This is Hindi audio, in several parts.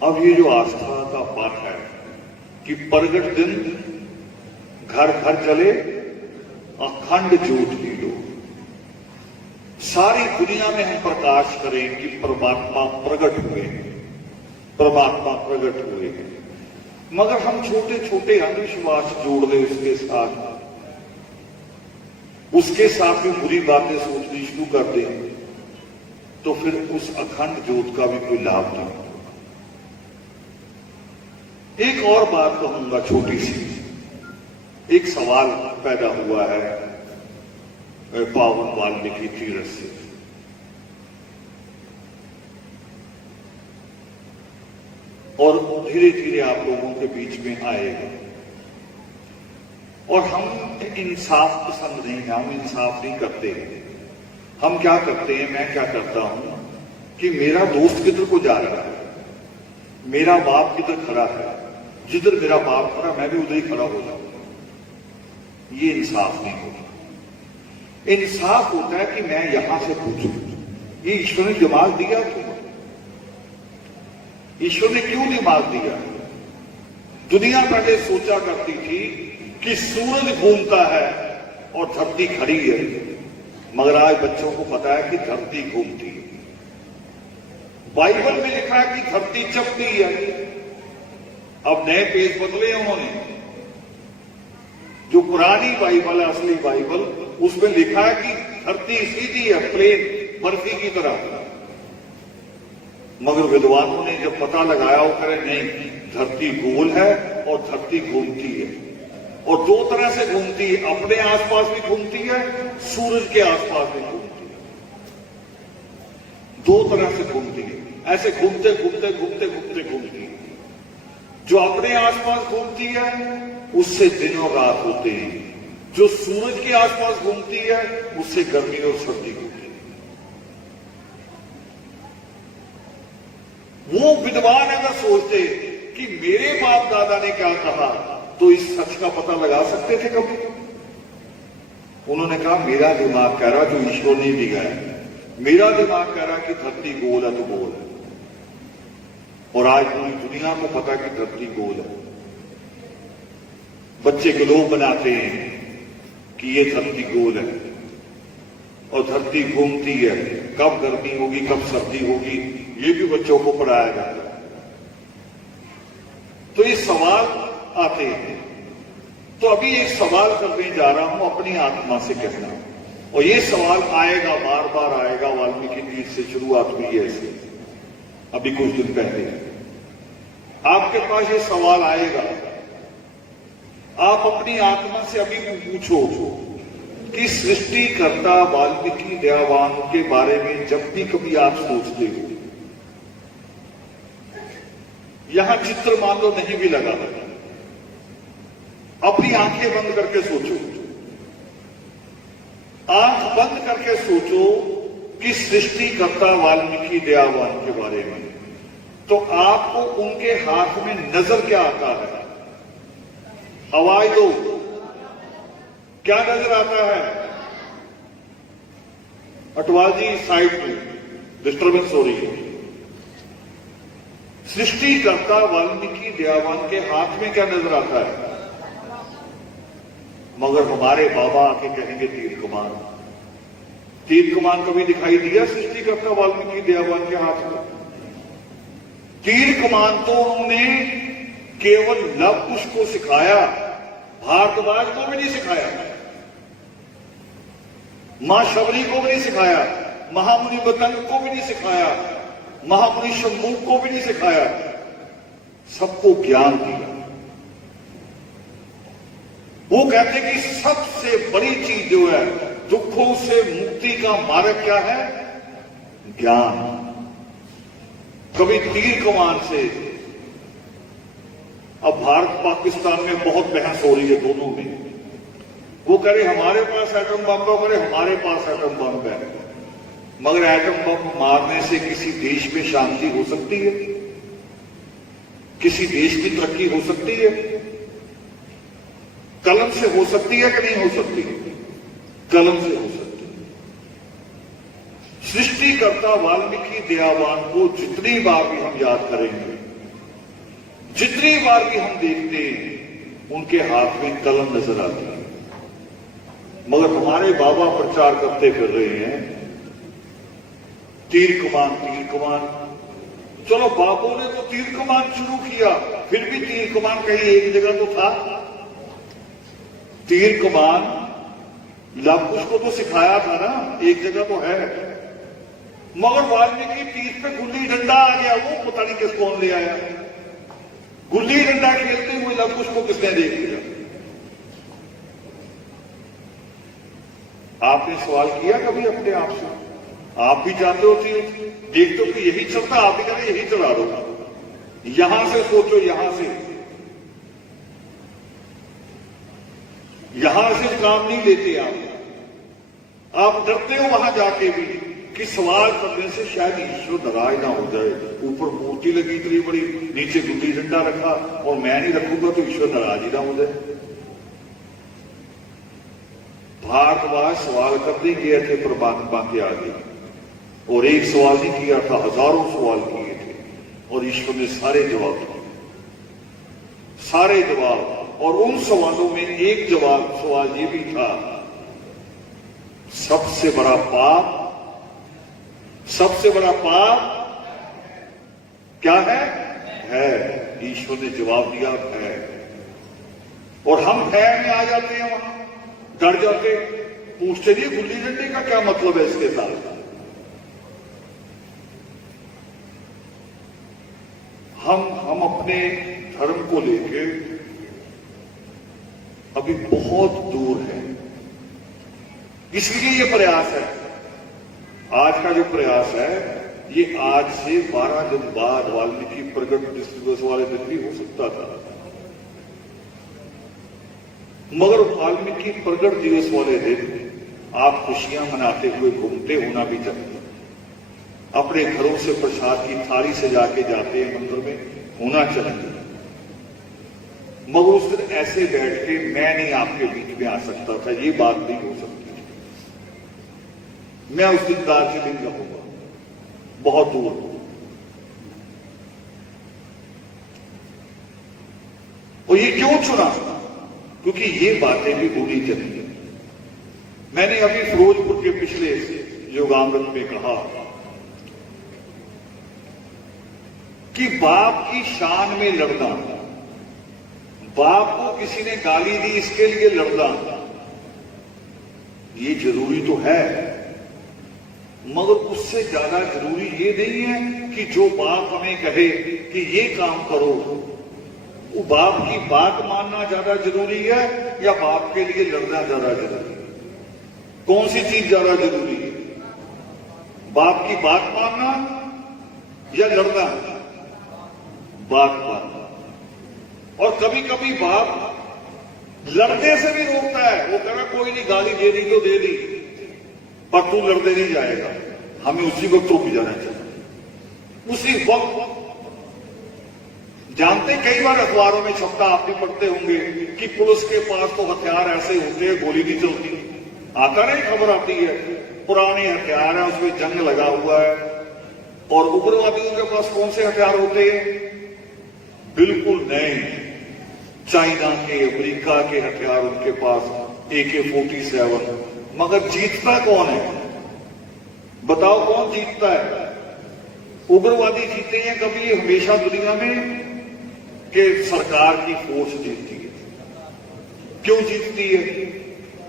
अब ये जो आस्था का पाठ है कि प्रगट दिन घर घर चले अखंड ज्योत की लो, सारी दुनिया में हम प्रकाश करें कि परमात्मा प्रकट हुए, परमात्मा प्रकट हुए। मगर हम छोटे छोटे अंधविश्वास जोड़ ले उसके साथ भी बुरी बातें सोचनी शुरू कर दें, तो फिर उस अखंड ज्योत का भी कोई लाभ नहीं। एक और बात कहूंगा छोटी सी, एक सवाल पैदा हुआ है पावन वाल्मीकि तीर्थ से। और धीरे धीरे आप लोगों के बीच में आएगा। और हम इंसाफ पसंद नहीं है, हम इंसाफ नहीं करते। हम क्या करते हैं, मैं क्या करता हूं कि मेरा दोस्त किधर को जा रहा है, मेरा बाप किधर खड़ा है, जिधर मेरा बाप खड़ा मैं भी उधर ही खड़ा हो जाऊंगा। ये इंसाफ नहीं होता। इंसाफ होता है कि मैं यहां से पूछूं, ये ईश्वर ने दिमाग दिया क्यों? ईश्वर ने क्यों दिमाग दिया? दुनिया पहले सोचा करती थी कि सूरज घूमता है और धरती खड़ी है, मगर आज बच्चों को पता है कि धरती घूमती है। बाइबल में लिखा है कि धरती चपटी है। अब नए पेज बदले उन्होंने। जो पुरानी बाइबल है, असली बाइबल, उसमें लिखा है कि धरती सीधी है, प्लेन, बर्फी की तरह। मगर विद्वानों ने जब पता लगाया, वो कहे नहीं, धरती गोल है और धरती घूमती है, और दो तरह से घूमती है। अपने आसपास भी घूमती है, सूरज के आसपास भी घूमती है। दो तरह से घूमती है, ऐसे घूमते घूमते घूमते घूमते घूमती है। जो अपने आसपास घूमती है उससे दिन और रात होते हैं, जो सूरज के आसपास घूमती है उससे गर्मी और सर्दी होती है। वो विद्वान अगर सोचते कि मेरे बाप दादा ने क्या कहा, तो इस सच का पता लगा सकते थे कभी? उन्होंने कहा मेरा दिमाग कह रहा, जो ईश्वर ने दिया है, मेरा दिमाग कह रहा कि धरती गोल है तो गोल है। और आज पूरी दुनिया को पता कि धरती गोल है। बच्चे ग्लोब बनाते हैं कि ये धरती गोल है और धरती घूमती है, कब गर्मी होगी कब सर्दी होगी ये भी बच्चों को पढ़ाया जाता है। तो ये सवाल आते हैं। तो अभी एक सवाल करने जा रहा हूं अपनी आत्मा से कहना, और ये सवाल आएगा, बार बार आएगा। वाल्मीकि तीर्थ से शुरुआत हुई है इसकी, अभी कुछ दिन पहले आपके पास ये सवाल आएगा। आप अपनी आत्मा से अभी पूछो कि सृष्टिकर्ता वाल्मीकि दयावान के बारे में जब भी कभी आप सोचते हो, यहां चित्र मान लो नहीं भी लगा, अपनी आंखें बंद करके सोचो, आंख बंद करके सोचो कि सृष्टिकर्ता वाल्मीकि दयावान के बारे में, तो आपको उनके हाथ में नजर क्या आता है? हवाई दो, क्या नजर आता है? अटवाल जी साइड में डिस्टर्बेंस हो रही है। सृष्टिकर्ता वाल्मीकि दयावान के हाथ में क्या नजर आता है? मगर हमारे बाबा आके कहेंगे तीर कमान। तीर कमान कभी दिखाई दिया सृष्टिकर्ता वाल्मीकि दयावान के हाथ में? तीर कमान तो उन्होंने केवल लव कुश को सिखाया, भारद्वाज को भी नहीं सिखाया, मां शबरी को भी नहीं सिखाया, महामुनि मतंग को भी नहीं सिखाया, महामुनि शंभू को भी नहीं सिखाया। सबको ज्ञान दिया। वो कहते कि सबसे बड़ी चीज जो है, दुखों से मुक्ति का मार्ग क्या है? ज्ञान। कभी तीर कमान से, अब भारत पाकिस्तान में बहुत बहस हो रही है दोनों में। वो कह रहे हमारे पास एटम बम है, कह रहे हमारे पास एटम बम है। मगर एटम बम मारने से किसी देश में शांति हो सकती है? किसी देश की तरक्की हो सकती है? कलम से हो सकती है कि नहीं हो सकती? कलम से हो सकती है। सृष्टिकर्ता वाल्मीकि दयावान को जितनी बार भी हम याद करेंगे जितनी बार भी हम देखते हैं उनके हाथ में कलम नजर आती है, मगर हमारे बाबा प्रचार करते फिर रहे हैं तीर कमान तीर कमान। चलो बाबू ने तो तीर कमान शुरू किया, फिर भी तीर कमान कहीं एक जगह तो था। तीर कमान लाकुश को तो सिखाया था ना, एक जगह तो है, मगर वाल्मीकि तीर पे गुल्ली डंडा आ गया, वो पता नहीं किस कौन ले आया। गुल्ली डंडा खेलते हुए लवकुश को किसने देख लिया? आपने सवाल किया कभी अपने आप से? आप भी जानते होती हो, देखते हो कि यही चलता, आप भी कहते यही चला दो। यहां से सोचो, यहां से काम नहीं लेते आप डरते हो वहां जाके भी कि सवाल करने से शायद ईश्वर नाराज ना हो जाए। ऊपर मूर्ति लगी इतनी बड़ी, नीचे गुल्ली डंडा रखा, और मैं नहीं रखूंगा तो ईश्वर नाराज ही ना हो जाए। भारतवाज सवाल करने गए थे परमात्मा के आगे, और एक सवाल नहीं किया था, हजारों सवाल किए थे, और ईश्वर ने सारे जवाब दिए, सारे जवाब। और उन सवालों में एक सवाल ये भी था, सबसे बड़ा पाप क्या है? ईश्वर ने जवाब दिया है। और हम भय में आ जाते हैं, वहां डर जाते, पूछते नहीं गुल्ली डंडे का क्या मतलब है इसके साथ। हम अपने धर्म को लेके अभी बहुत दूर है, इसलिए ये प्रयास है। आज का जो प्रयास है, ये आज से 12 दिन बाद वाल्मीकि प्रकट दिवस वाले दिन भी हो सकता था, मगर वाल्मीकि प्रकट दिवस वाले दिन आप खुशियां मनाते हुए घूमते होना भी चाहिए। अपने घरों से प्रसाद की थाली सजा के जाते हैं मंदिर में, होना चाहिए। मगर उस दिन ऐसे बैठ के मैं नहीं आपके बीच में आ सकता था, ये बात नहीं हो सकती। मैं उस दिन दार्जिलिंग रहूंगा, बहुत दूर। और ये क्यों चुना? क्योंकि ये बातें भी होनी चाहिए। मैंने अभी फिरोजपुर के पिछले योगामृत में कहा कि बाप की शान में लड़ना, बाप को किसी ने गाली दी इसके लिए लड़ना, ये जरूरी तो है, मगर उससे ज्यादा जरूरी ये नहीं है कि जो बाप हमें कहे कि ये काम करो, वो बाप की बात मानना ज्यादा जरूरी है या बाप के लिए लड़ना ज्यादा जरूरी है? कौन सी चीज ज्यादा जरूरी है? बाप की बात मानना या लड़ना? बात मानना। और कभी कभी बाप लड़ने से भी रोकता है, वो कह रहा कोई नहीं, गाली दे दी तो दे दी, पर तू लड़ने नहीं जाएगा। हमें उसी वक्त रुक जाना चाहिए, उसी वक्त। जानते, कई बार अखबारों में छपता, आप भी पढ़ते होंगे कि पुलिस के पास तो हथियार ऐसे होते हैं, गोली नहीं चलती। आता नहीं, खबर आती है पुराने हथियार है, उसमें जंग लगा हुआ है। और उग्रवादियों के पास कौन से हथियार होते हैं? बिल्कुल नए, चाइना के, अमेरिका के हथियार उनके पास, AK-47। मगर जीतता कौन है? बताओ कौन जीतता है? उग्रवादी जीते हैं कभी हमेशा दुनिया में कि सरकार की फोर्स जीतती है? क्यों जीतती है?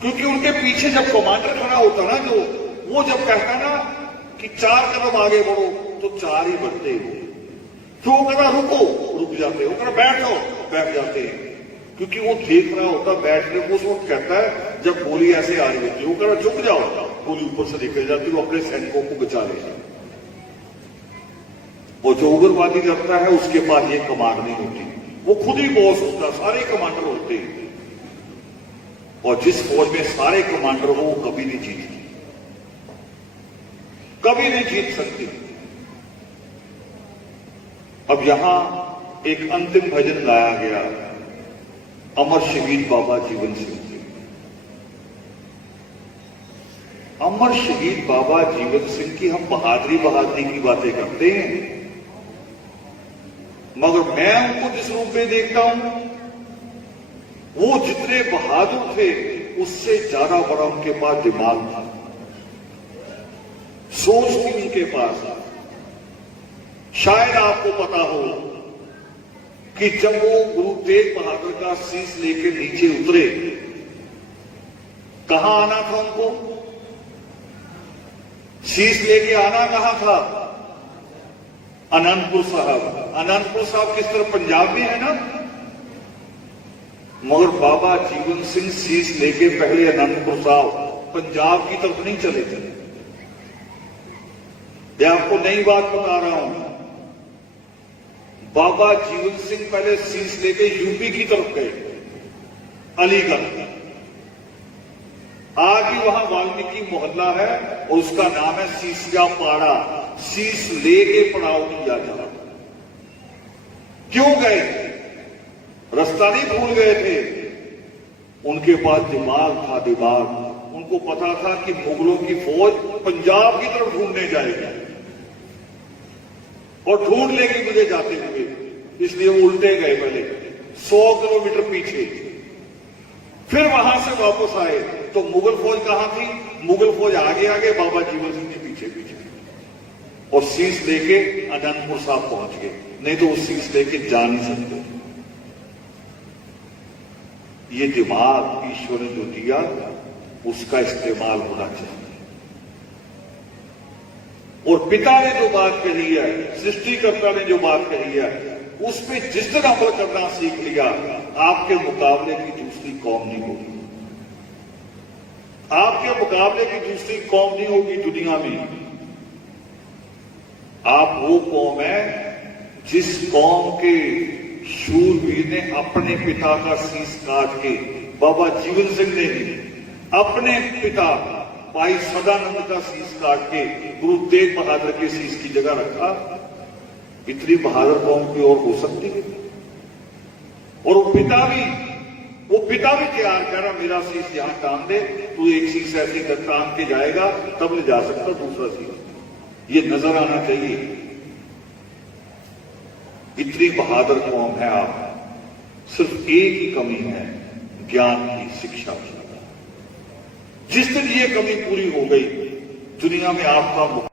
क्योंकि उनके पीछे जब कमांडर खड़ा होता ना, जो वो जब कहता ना कि 4 कदम आगे बढ़ो, तो 4 ही बढ़ते हो। तो वो कहता रुको, रुक जाते, वो कहता बैठो, बैठ जाते हैं। क्योंकि वो देख रहा होता बैठने को, उस वक्त कहता है जब गोली ऐसे आ रही होती है, वो कहता झुक जाओ, गोली ऊपर से निकल जाती, वो अपने सैनिकों को बचा लेगा। और जो उग्रवादी करता है उसके पास ये कमांड नहीं होती, वो खुद ही बॉस होता, सारे कमांडर होते हैं। और जिस फौज में सारे कमांडर हो, वो कभी नहीं जीतती, कभी नहीं जीत सकती। अब यहां एक अंतिम भजन लाया गया अमर शहीद बाबा जीवन सिंह जी। अमर शहीद बाबा जीवन सिंह की हम बहादुरी की बातें करते हैं, मगर मैं उनको जिस रूप में देखता हूं, वो जितने बहादुर थे उससे ज्यादा बड़ा उनके पास दिमाग था, सोच थी उनके पास। शायद आपको पता हो कि जब वो गुरु तेग बहादुर का शीश लेके नीचे उतरे, कहां आना था उनको? शीश लेके आना कहां था? आनंदपुर साहब। आनंदपुर साहब किस तरह पंजाब में है ना, मगर बाबा जीवन सिंह शीश लेके पहले आनंदपुर साहब पंजाब की तरफ नहीं चले थे। मैं आपको नई बात बता रहा हूं, बाबा जीवन सिंह पहले शीश लेके यूपी की तरफ गए, अलीगढ़। आज भी वहां वाल्मीकि मोहल्ला है और उसका नाम है शीशिया पाड़ा। शीश लेके पड़ाव किया जा रहा। क्यों गए? रास्ता नहीं भूल गए थे, उनके पास दिमाग था, दिमाग। उनको पता था कि मुगलों की फौज पंजाब की तरफ ढूंढने जाएगी और ढूंढ लेगी मुझे जाते हुए, इसलिए वो उल्टे गए पहले 100 किलोमीटर पीछे। फिर वहां से वापस आए तो मुगल फौज कहां थी? मुगल फौज आगे आगे, बाबा जीवन सिंह जी पीछे पीछे, और शीश लेके आनंदपुर साहब पहुंच गए। नहीं तो वो शीश लेके जा नहीं सकते। ये दिमाग ईश्वर ने जो दिया उसका इस्तेमाल होना चाहिए। और पिता ने जो बात कही है, सृष्टिकर्ता ने जो बात कही है, उस पर जिस दिन अमल करना सीख लिया, आपके मुकाबले की दूसरी कौम नहीं होगी। आपके मुकाबले की दूसरी कौम नहीं होगी दुनिया में। आप वो कौम है जिस कौम के शूरवीर ने अपने पिता का शीश काट के, बाबा जीवन सिंह ने अपने पिता भाई सदानंद का शीश काट के गुरु तेग बहादुर के शीश की जगह रखा। इतनी बहादुर कौम की और हो सकती है? और वो पिता भी तैयार कर रहा, मेरा शीश यहां टांग दे, तू एक शीश ऐसे टांग के जाएगा तब ले जा सकता दूसरा शीश। ये नजर आना चाहिए। इतनी बहादुर कौम है आप, सिर्फ एक ही कमी है, ज्ञान की, शिक्षा की। जिस दिन ये कमी पूरी हो गई, दुनिया में आपका